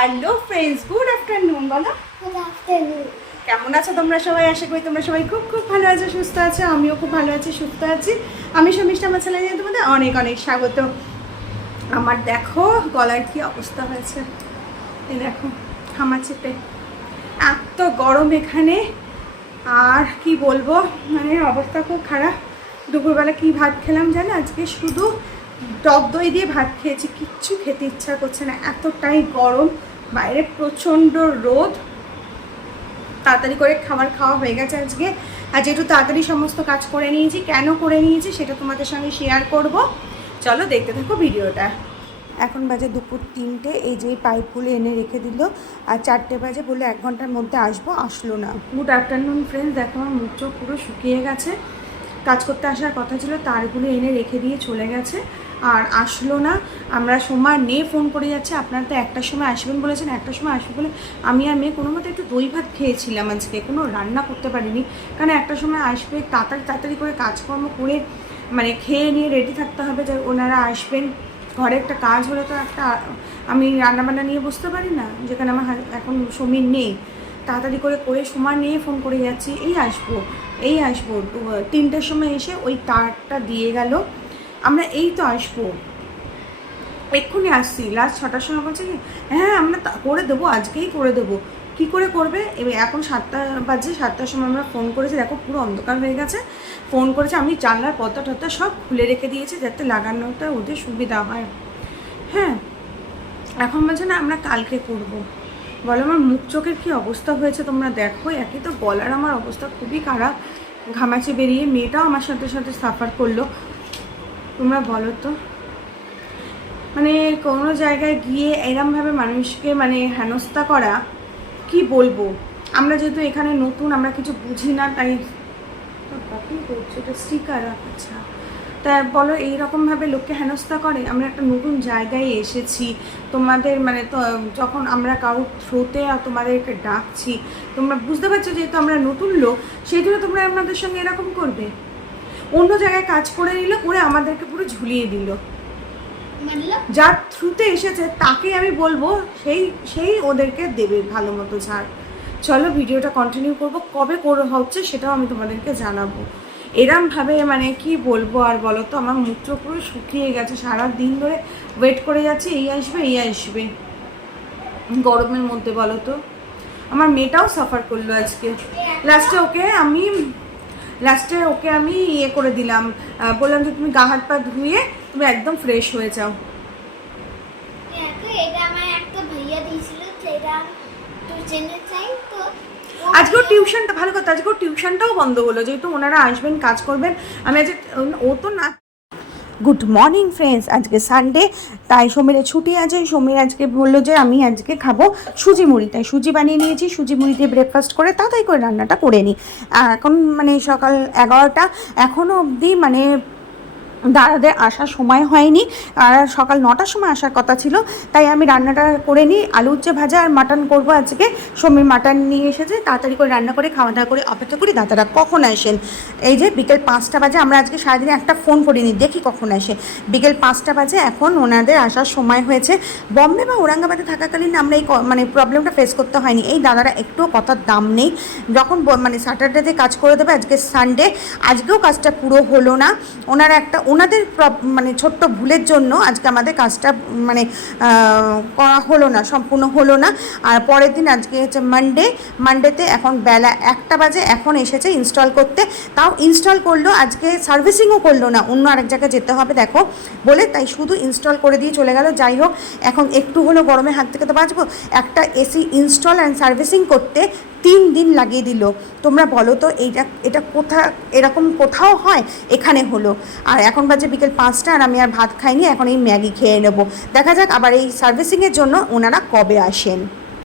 Hello friends, good afternoon. বলো good afternoon. কেমন আছো তোমরা সবাই? আশা করি তোমরা সবাই খুব খুব ভালো আছো, সুস্থ আছো। আমিও খুব ভালো আছি, সুস্থ আছি। আমি শর্মিষ্ঠা আমার চ্যানেলে তোমাদের অনেক অনেক স্বাগত। আমার দেখো গলার কি অবস্থা হয়েছে, এই দেখো হামা চেপে, এত গরম এখানে। আর কি বলবো, মানে অবস্থা খুব খারাপ। দুপুরবেলা কি ভাত খেলাম জানো? আজকে শুধু টক দই দিয়ে ভাত খেয়েছি, কিচ্ছু খেতে ইচ্ছা করছে না, এতটাই গরম। বাইরে প্রচণ্ড রোদ। তাড়াতাড়ি করে খাওয়া হয়ে গেছে আজকে। আর যেহেতু তাড়াতাড়ি সমস্ত কাজ করে নিয়েছি, কেন করে নিয়েছি সেটা তোমাদের সঙ্গে শেয়ার করব। চলো দেখতে থাকো ভিডিওটা। এখন বাজে দুপুর 3টে। এই যে পাইপগুলো এনে রেখে দিল, আর 4টে বাজে বললো 1 ঘন্টার মধ্যে আসবো, আসলো না। গুড আফটারনুন ফ্রেন্ডস, দেখো আমার মুখ চোখ পুরো শুকিয়ে গেছে। কাজ করতে আসার কথা ছিল, তারগুলো এনে রেখে দিয়ে চলে গেছে আর আসলো না। আমরা সময় নিয়ে ফোন করে যাচ্ছে, আপনারা তো 1টার সময় আসবেন বলেছেন, 1টার সময় আসবে বলে আমি আর মেয়ে কোনো মতো একটু দই ভাত খেয়েছিলাম আজকে, কোনো রান্না করতে পারিনি। কারণ 1টার সময় আসবে, তাড়াতাড়ি করে কাজকর্ম করে মানে খেয়ে নিয়ে রেডি থাকতে হবে যে ওনারা আসবেন। ঘরে একটা কাজ হলে তো একটা আমি রান্নাবান্না নিয়ে বুঝতে পারি না, যেখানে আমার এখন সমীর নেই। তাড়াতাড়ি করে সময় নিয়ে ফোন করে যাচ্ছি, এই আসবো 3টার সময় এসে ওই তারটা দিয়ে গেল, আমরা এই তো আসবো, এক্ষুনি আসছি। লাস্ট 6টার সময় বলছে কি হ্যাঁ আমরা করে দেবো, আজকেই করে দেবো। কী করে করবে? এবার এখন 7টা বাজে, 7টার সময় আমরা ফোন করেছি, দেখো পুরো অন্ধকার হয়ে গেছে। ফোন করেছে, আমি জানলার পর্দা টর্দা সব খুলে রেখে দিয়েছি যাতে লাগানোটা ওদের সুবিধা হয়। হ্যাঁ, এখন বলছে না আমরা কালকে করব। বলো আমার মুখ চোখের কী অবস্থা হয়েছে তোমরা দেখো। একই তো গলার আমার অবস্থা খুবই খারাপ, ঘামাচি বেরিয়ে। মেয়েটাও আমার সাথে সাথে সাফার করলো। তোমরা বলো তো, মানে কোনো জায়গায় গিয়ে এরমভাবে মানুষকে মানে হেনস্থা করা, কি বলবো। আমরা যেহেতু এখানে নতুন, আমরা কিছু বুঝি না, তাই কী করছে এটা স্টিকার। আচ্ছা, তা বলো এইরকমভাবে লোককে হেনস্থা করে। আমরা একটা নতুন জায়গায় এসেছি, তোমাদের মানে তো যখন আমরা কারোর থ্রুতে তোমাদেরকে ডাকছি, তোমরা বুঝতে পারছো যেহেতু আমরা নতুন লোক, সেই জন্য তোমরা আমাদের সঙ্গে এরকম করবে। অন্য জায়গায় কাজ করে নিল, করে আমাদেরকে পুরো ঝুলিয়ে দিল। যার থ্রুতে এসেছে তাকে আমি বলবো সেই ওদেরকে দেবে ভালো মতো ছাড়। চলো ভিডিওটা কন্টিনিউ করবো, কবে হচ্ছে সেটাও আমি তোমাদেরকে জানাবো। এরমভাবে মানে কি বলবো আর বলো তো, আমার মুখ চোখ পুরো শুকিয়ে গেছে। সারা দিন ধরে ওয়েট করে যাচ্ছি, এই আসবে গরমের মধ্যে। বলো তো, আমার মেয়েটাও সাফার করলো আজকে। লাস্টে ওকে আমি ইয়ে করে দিলাম, বললাম যে তুমি গা হাত পা ধুয়ে তুমি একদম ফ্রেশ হয়ে যাও। এটা আমার একটা ভাইয়া দিয়েছিল, সেটা তো জেনে চাই তো। আজকেও টিউশনটা, ভালো কথা, আজকেও টিউশনটাও বন্ধ হলো, যেহেতু ওনারা আসবেন কাজ করবেন। আমি আজকে ও তো না। গুড মর্নিং ফ্রেন্ডস, আজকে সানডে, তাই সমীরের ছুটি আছে। সমীর আজকে বললো যে আমি আজকে খাবো সুজি মুড়ি, তাই সুজি বানিয়ে নিয়েছি। সুজি মুড়ি দিয়ে ব্রেকফাস্ট করে তাড়াতাড়ি করে রান্নাটা করে নিই। এখন মানে সকাল 11টা, এখনও অবধি মানে দাদাদের আসার সময় হয়নি, আর সকাল 9টার সময় আসার কথা ছিল। তাই আমি রান্নাটা করে নিই, আলু উচ্ছে ভাজা আর মাটন করবো আজকে। সমীর মাটন নিয়ে এসেছে, তাড়াতাড়ি করে রান্না করে খাওয়া দাওয়া করে অপেক্ষা করি দাদারা কখন আসেন। এই যে বিকেল 5টা বাজে, আমরা আজকে সারাদিনে একটা ফোন করিনি, দেখি কখন আসে। বিকেল 5টা বাজে, এখন ওনাদের আসার সময় হয়েছে। বম্বে বা ঔরঙ্গাবাদে থাকাকালীন আমরা এই মানে প্রবলেমটা ফেস করতে হয়নি। এই দাদারা একটুও কথার দাম নেই, যখন মানে স্যাটারডেতে কাজ করে দেবে, আজকে সানডে, আজকেও কাজটা পুরো হলো না। ওনারা ওনাদের মানে ছোট্ট ভুলের জন্য আজকে আমাদের কাজটা মানে করা হলো না, সম্পূর্ণ হলো না। আর পরের দিন আজকে হচ্ছে মানডেতে এখন বেলা 1টা বাজে, এখন এসেছে ইনস্টল করতে। তাও ইনস্টল করলো, আজকে সার্ভিসিংও করলো না, অন্য আরেক জায়গায় যেতে হবে দেখো বলে, তাই শুধু ইনস্টল করে দিয়ে চলে গেল। যাই হোক, এখন একটু হলো গরমের হাত থেকে তো বাঁচবো। একটা এসি ইনস্টল অ্যান্ড সার্ভিসিং করতে 3 দিন লাগিয়ে দিল। তোমরা বলো তো এটা এরকম কোথাও হয়? এখানে হলো। আর এখন বাজে বিকেল 5টা, আর আমি আর ভাত খাইনি, এখন এই ম্যাগি খেয়ে নেবো। দেখা যাক আবার এই সার্ভিসিংয়ের জন্য ওনারা কবে আসেন।